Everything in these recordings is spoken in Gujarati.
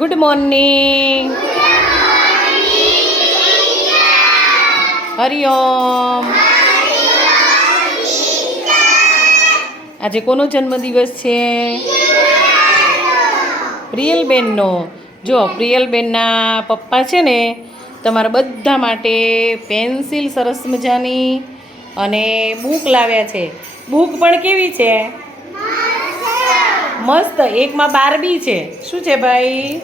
ગુડ મોર્નિંગ હરિઓમ આજે કોનો જન્મદિવસ છે? પ્રિયલબેનનો. જો, પ્રિયલબેનના પપ્પા છે ને, તમારા બધા માટે પેન્સિલ સરસ મજાની અને બુક લાવ્યા છે. બુક પણ કેવી છે? મસ્ત, એકમાં બારબી છે. શું છે ભાઈ?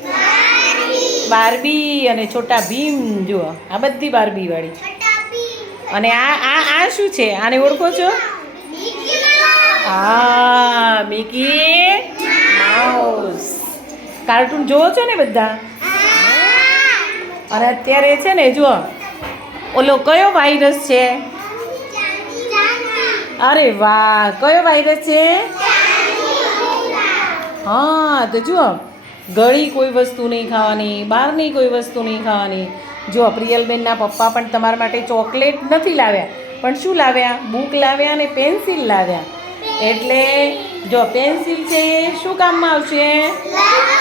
બારબી અને છોટા ભીમ, જુઓ. આ બધી બારબી વાળી. અને આ આ આ શું છે? આને ઓળખો છો? હા, મિકી માઉસ. કાર્ટૂન જોવો છો ને બધા? અને અત્યારે છે ને, જુઓ. ઓલો કયો વાયરસ છે? અરે વાહ, કયો વાયરસ છે? હા, તો જુઓ, ગળી કોઈ વસ્તુ નહીં ખાવાની બહારની કોઈ વસ્તુ નહીં ખાવાની. જુઓ, પ્રિયલબેનના પપ્પા પણ તમારા માટે ચોકલેટ નથી લાવ્યા. પણ શું લાવ્યા? બુક લાવ્યા અને પેન્સિલ લાવ્યા. એટલે, જો, પેન્સિલ છે શું કામમાં આવશે?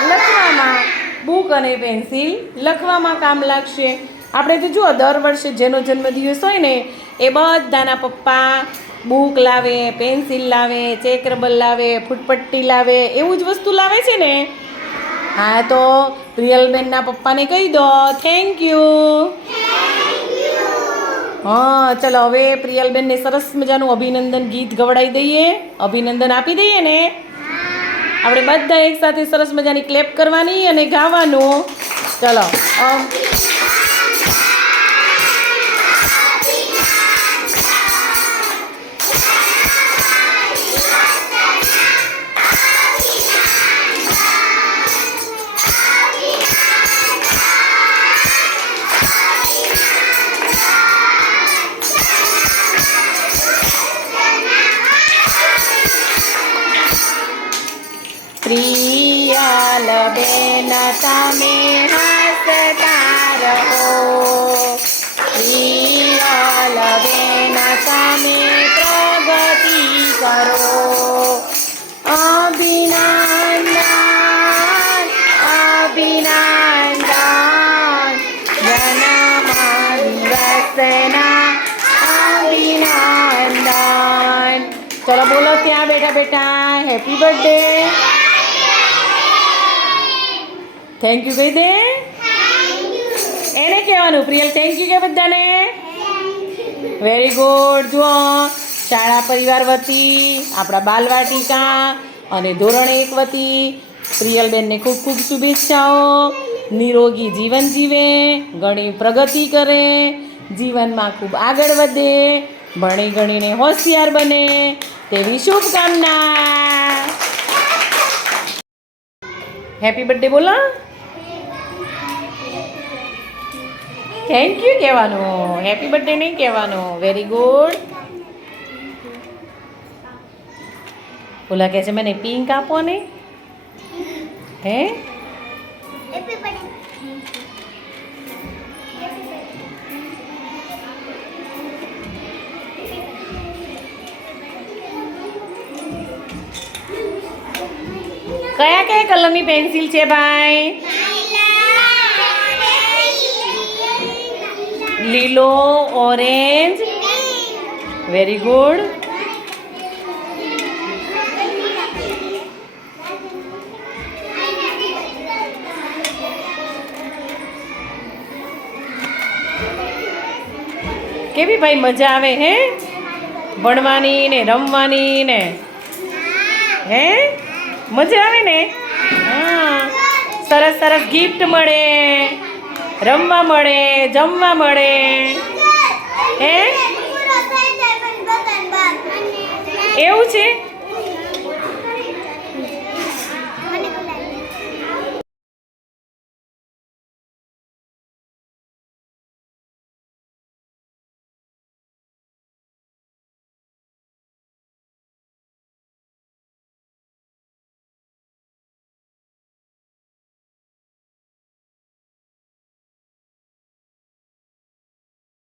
લખવામાં. બુક અને પેન્સિલ લખવામાં કામ લાગશે. આપણે તો જુઓ, દર વર્ષે જેનો જન્મદિવસ હોય ને, એ બધાના પપ્પા બુક લાવે, પેન્સિલ લાવે, ચેક રબર લાવે, ફૂટપટ્ટી લાવે, એવું જ વસ્તુ લાવે છે ને? હા, તો પ્રિયલબેનના પપ્પાને કહી દો. થેન્ક યુ હા, ચલો, હવે પ્રિયલબેનને સરસ મજાનું અભિનંદન ગીત ગવડાવી દઈએ. અભિનંદન આપી દઈએ ને? આપણે બધા એકસાથે સરસ મજાની ક્લેપ કરવાની અને ગાવાનું. ચલો તમે હસતા રહો. પ્રિયાલ બેન, તમે પ્રગતિ કરો. અભિનંદન અભિનંદન. જન્મ દિવસના અભિનંદન. ચલો બોલો, ત્યાં બેઠા બેઠા હેપી બર્થડે થેન્ક યુ કહી દે એને કહેવાનું પ્રિયલ થેન્ક યુ કે બધાને? વેરી ગુડ જુઓ શાળા પરિવાર વતી આપણા બાલવાટિકા અને ધોરણ એક વતી પ્રિયલબેનને ખૂબ ખૂબ શુભેચ્છાઓ. નિરોગી જીવન જીવે ઘણી પ્રગતિ કરે જીવનમાં ખૂબ આગળ વધે ભણી ગણીને હોશિયાર બને તેવી શુભકામના. હેપી બર્થડે બોલો. થેન્ક યુ કહેવાનું હેપી બર્થડે નહીં કહેવાનું વેરી ગુડ ઓલા કહે છે મને પિંક આપો ને. હે? કયા કયા કલરની પેન્સિલ છે ભાઈ? લીલો, ઓરેન્જ. વેરી ગુડ કેવી ભાઈ મજા આવે હે? ભણવાની ને રમવાની ને. હે? મજા આવે ને? હા. સરસ સરસ ગિફ્ટ મળે. રમવા મળે જમવા મળે. હે? એવું છે?